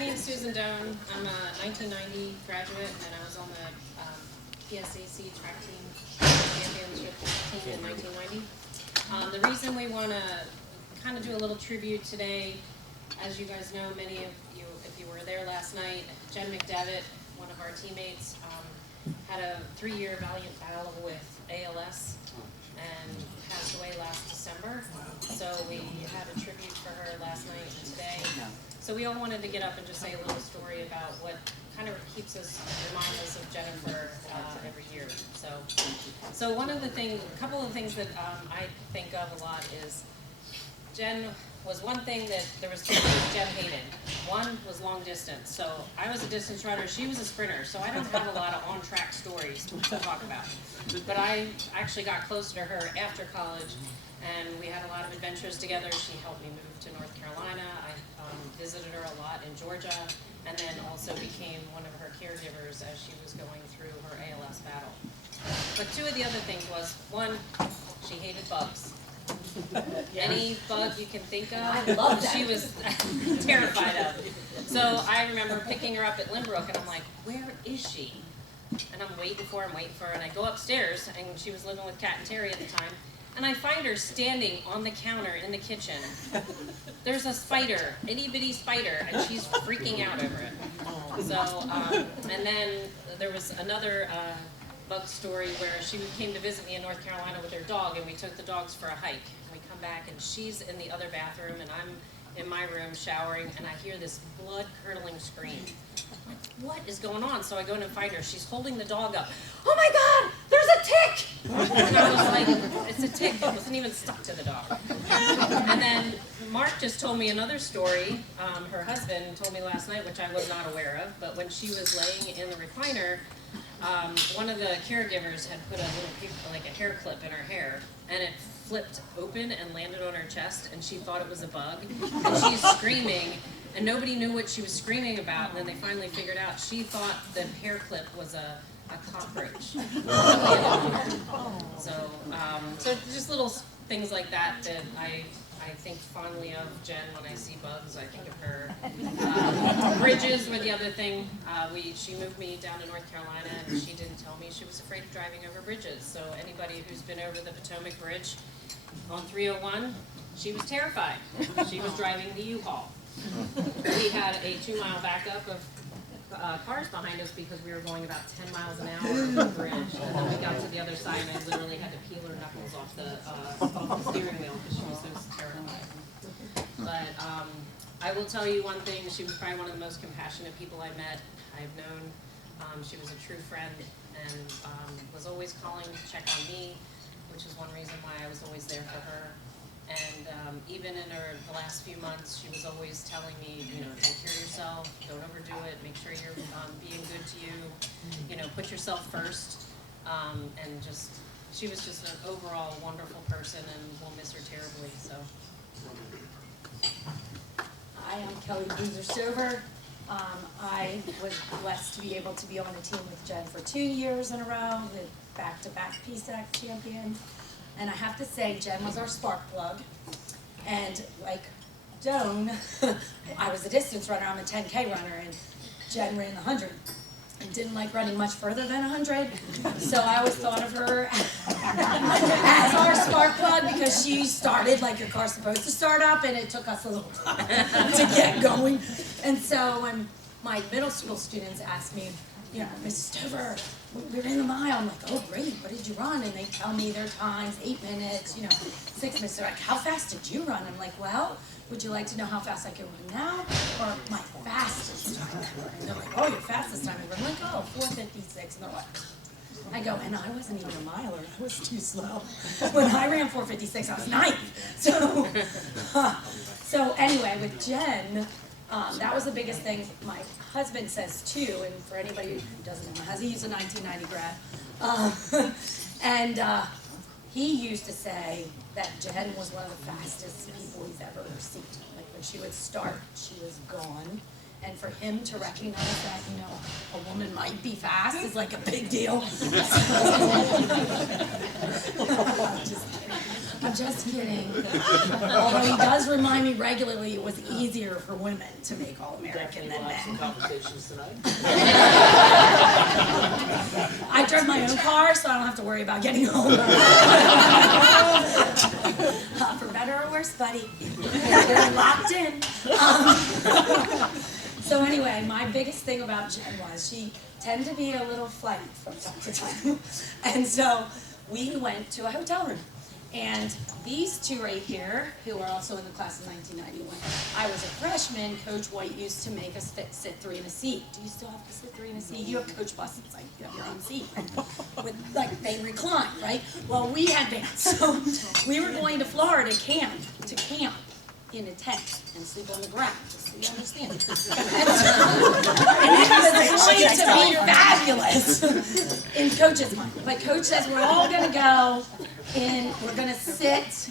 name's Susan Doan. I'm a 1990 graduate, and I was on the PSAC track team championship team in 1990. The reason we want to kind of do a little tribute today, as you guys know, many of you, if you were there last night, Jen McDevitt, one of our teammates, had a 3-year valiant battle with ALS and passed away last December. So we had a tribute for her last night and today. So we all wanted to get up and just say a little story about what kind of keeps us, reminds us of Jennifer every year. So one of the things, a couple of things that I think of a lot is Jen was one thing that there was two things Jen hated. One was long distance. So I was a distance runner, she was a sprinter, so I don't have a lot of on-track stories to talk about. But I actually got closer to her after college, and we had a lot of adventures together. She helped me move to North Carolina. I visited her a lot in Georgia, and then also became one of her caregivers as she was going through her ALS battle. But two of the other things was, one, she hated bugs. Any bug you can think of, I love that. she was terrified of. So I remember picking her up at Lynbrook, and I'm like, where is she? And I'm waiting for her, and I go upstairs, and she was living with Kat and Terry at the time, and I find her standing on the counter in the kitchen. There's a spider, itty-bitty spider, and she's freaking out over it. So, and then there was another bug story where she came to visit me in North Carolina with her dog, and we took the dogs for a hike. And we come back, and she's in the other bathroom, and I'm in my room showering, and I hear this blood-curdling scream. I'm like, what is going on? So I go in and find her. She's holding the dog up. Oh my God, there's a tick! And I was like, it's a tick. It wasn't even stuck to the dog. And then Mark just told me another story. Her husband told me last night, which I was not aware of, but when she was laying in the recliner, one of the caregivers had put a little paper, like a hair clip in her hair, and it flipped open and landed on her chest, and she thought it was a bug, and she's screaming, and nobody knew what she was screaming about, and then they finally figured out she thought the hair clip was a cockroach. So just little things like that that I think fondly of Jen when I see bugs. I think of her. Bridges were the other thing. She moved me down to North Carolina, and she didn't tell me she was afraid of driving over bridges. So anybody who's been over the Potomac Bridge on 301, she was terrified. She was driving the U-Haul. We had a 2-mile backup of cars behind us because we were going about 10 miles an hour over the bridge. And then we got to the other side, and I literally had to peel her knuckles off the steering wheel because she was so terrified. But I will tell you one thing, she was probably one of the most compassionate people I met. I've known. She was a true friend, and was always calling to check on me, which is one reason why I was always there for her. And even in the last few months, she was always telling me, take care of yourself, don't overdo it, make sure you're being good to you, put yourself first. And she was just an overall wonderful person, and we'll miss her terribly. So. Hi, I'm Kelly Boozer-Stover. I was blessed to be able to be on the team with Jen for 2 years in a row, the back-to-back PSAC champion. And I have to say, Jen was our spark plug. And like Doan, I was a distance runner, I'm a 10K runner, and Jen ran the 100 and didn't like running much further than 100. So I always thought of her as our spark plug because she started like your car's supposed to start up, and it took us a little time to get going. And so when my middle school students asked me, Mrs. Stover, we're in the mile. I'm like, oh, great, what did you run? And they tell me their times, 8 minutes, 6 minutes. They're like, how fast did you run? I'm like, well, would you like to know how fast I can run now or my fastest time ever? And they're like, oh, your fastest time ever. I'm like, oh, 4:56. And they're like, I go, and I wasn't even a miler. I was too slow. When I ran 4:56, I was 9th. So anyway, with Jen, that was the biggest thing. My husband says too, and for anybody who doesn't know, he's a 1990 grad, and he used to say that Jen was one of the fastest people he's ever seen. Like when she would start, she was gone, And for him to recognize that, you know, a woman might be fast is like a big deal. I'm just kidding. Although he does remind me regularly it was easier for women to make All-American than men. Conversations tonight. I drive my own car, so I don't have to worry about getting home. For better or worse, buddy. We're locked in. So anyway, my biggest thing about Jen was she tended to be a little flighty from time to time. And so we went to a hotel room. And these two right here, who are also in the class of 1991, I was a freshman, Coach White used to make us sit 3 in a seat. Do you still have to sit 3 in a seat? You have coach buses, like you have your own seat. With, like, they recline, right? Well, we had bands, so we were going to Florida to camp in a tent and sleep on the ground, just so you understand. And it was going to be fabulous in Coach's mind. But Coach says we're all going to go and we're going to sit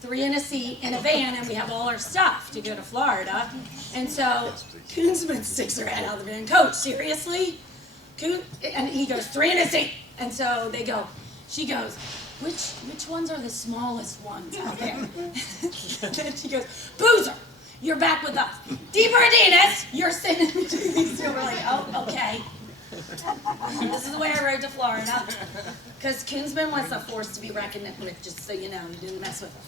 3 in a seat in a van, and we have all our stuff to go to Florida. And so Koonsman sticks her head out of the van. Coach, seriously? And he goes, 3 in a seat. And so they go, she goes, which ones are the smallest ones out there? And then she goes, Boozer, you're back with us. DeBerdinas, you're sitting between these two. We're like, oh, okay. This is the way I rode to Florida. Because Koonsman was a force to be reckoned with, just so you know, you didn't mess with him.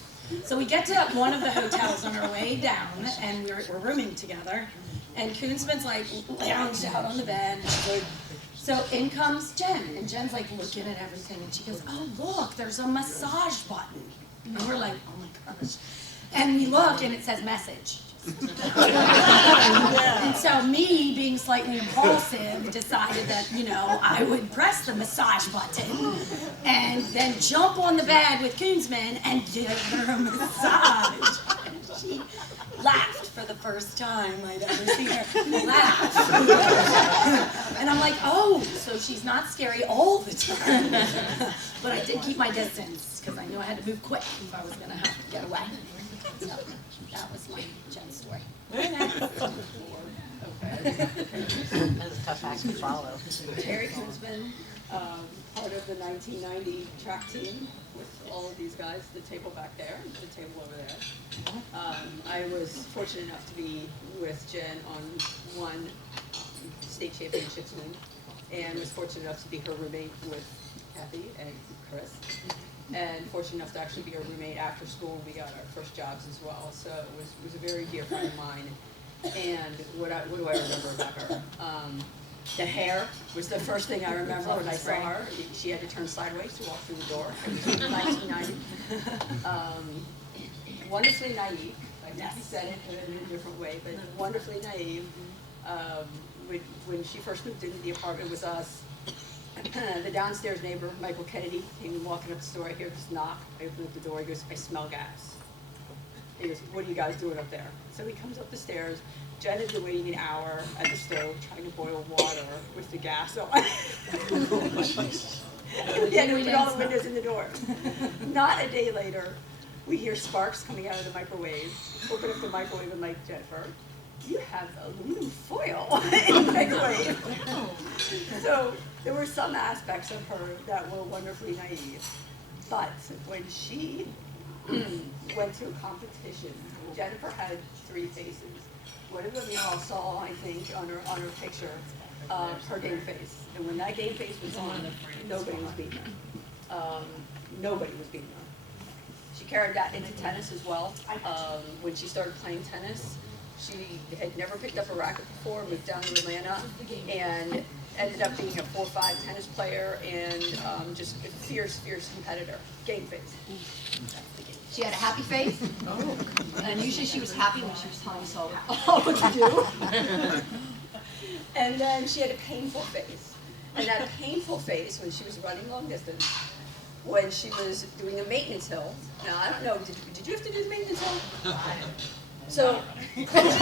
So we get to one of the hotels on our way down, and we're rooming together. And Koonsman's like lounged out on the bed, and she's like, so in comes Jen, and Jen's like looking at everything, and she goes, oh look, there's a massage button. And we're like, oh my gosh. And we look, and it says message. And so me, being slightly impulsive, decided that, you know, I would press the massage button and then jump on the bed with Koonsman and give her a massage. And she laughed for the first time I'd ever seen her laugh. And I'm like, oh, so she's not scary all the time. But I did keep my distance because I knew I had to move quick if I was going to have to get away. So that was my Jen story. That's a tough act to follow. Terry Koonsman, part of the 1990 track team with all of these guys, the table back there, the table over there. I was fortunate enough to be with Jen on one state championships win, and was fortunate enough to be her roommate with Kathy and Chris. And fortunate enough to actually be a roommate after school. We got our first jobs as well, so it was a very dear friend of mine. And what do I remember about her? The hair was the first thing I remember when I saw her. She had to turn sideways to walk through the door. It was 1990. Wonderfully naive. I think he said it in a different way, but wonderfully naive. When she first moved into the apartment with us, the downstairs neighbor, Michael Kennedy, came walking up the store. I hear this knock. I open up the door. He goes, I smell gas. He goes, what are you guys doing up there? So he comes up the stairs. Jen had been waiting an hour at the stove trying to boil water with the gas on. We had to open all the windows in the door. Not a day later, we hear sparks coming out of the microwave. Open up the microwave and like, Jennifer, you have aluminum foil in the microwave. So there were some aspects of her that were wonderfully naive. But when she went to a competition, Jennifer had 3 faces. One of them you all saw, I think, on her picture, her game face. And when that game face was on, nobody was beating her. Nobody was beating her. She carried that into tennis as well. When she started playing tennis, she had never picked up a racket before, moved down to Atlanta, and ended up being a 4-5 tennis player and just a fierce competitor. Game face. She had a happy face, and usually she was happy when she was telling us all What to do. And then she had a painful face. And that painful face when she was running long distance, when she was doing a maintenance hill. Now, I don't know, did you have to do the maintenance hill? So, You guys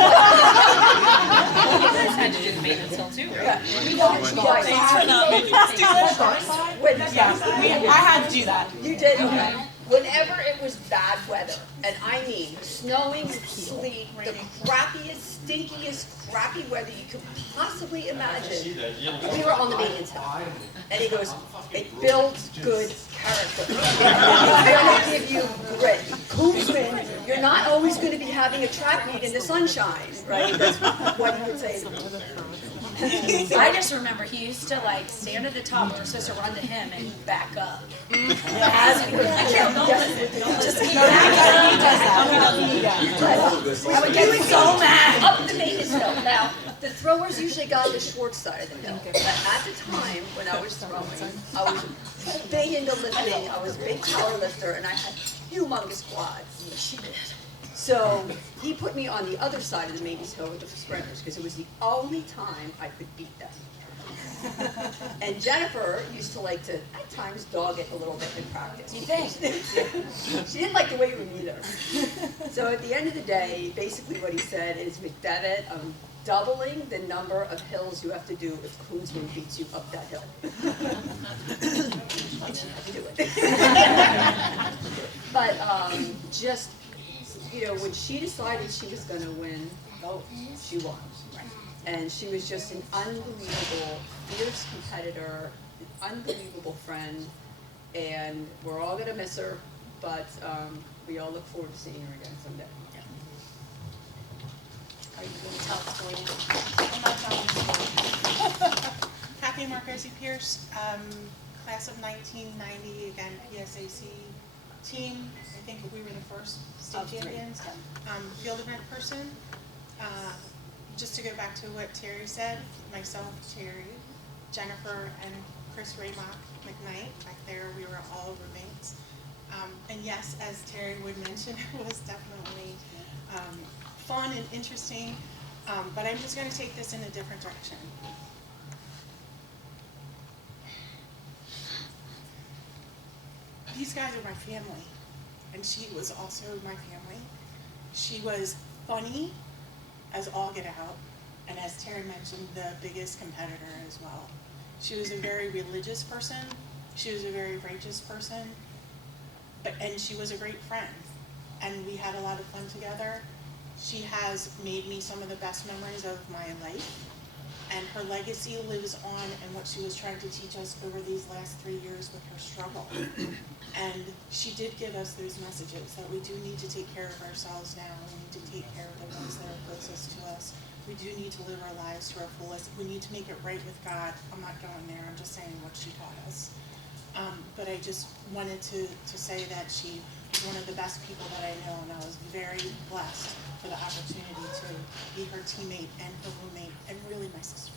had to do the maintenance hill too, right? yeah, we don't. Thanks for not making us do that. When, Yeah, I had to do that. You did, okay. whenever it was bad weather, and I mean snowing, sleet, the crappiest, stinkiest, crappy weather you could possibly imagine, we were on the maintenance hill. And he goes, it builds good character. It's gonna give you grit. Koopsman, you're not always gonna be having a track meet in the sunshine, right? That's what he would say to me. I just remember he used to like stand at the top and we're supposed to run to him and he'd back up. As we were, I can't just keep backing up. I would get so mad. Up the maintenance hill. Now, the throwers usually got on the short side of the hill. But at the time when I was throwing, I was big into lifting. I was a big power lifter and I had humongous quads. So he put me on the other side of the maintenance hill with the sprinters because it was the only time I could beat them. And Jennifer used to like to, at times, dog it a little bit in practice. You think? She didn't like the weight room either. So at the end of the day, basically what he said is, McDevitt, I'm doubling the number of hills you have to do if Koopsman beats you up that hill. Do it. But just, you know, when she decided she was going to win, she won. And she was just an unbelievable, fierce competitor, an unbelievable friend, and we're all going to miss her, but we all look forward to seeing her again someday. Are you going to tell the story now? Kathy Marcosi Pierce, class of 1990, again, PSAC team. I think we were the first state champions. Field event person. Just to go back to what Terry said, myself, Terry, Jennifer, and Chris Raymock McKnight, back there, we were all roommates. And yes, as Terry would mention, it was definitely fun and interesting, but I'm just going to take this in a different direction. These guys are my family, and she was also my family. She was funny as all get out, and as Terry mentioned, the biggest competitor as well. She was a very religious person, she was a very righteous person, and she was a great friend, and we had a lot of fun together. She has made me some of the best memories of my life, and her legacy lives on in what she was trying to teach us over these last 3 years with her struggle. And she did give us those messages that we do need to take care of ourselves now. We need to take care of the ones that are closest to us. We do need to live our lives to our fullest. We need to make it right with God. I'm not going there. I'm just saying what she taught us. But I just wanted to say that she was one of the best people that I know, and I was very blessed for the opportunity to be her teammate and her roommate, and really my sister.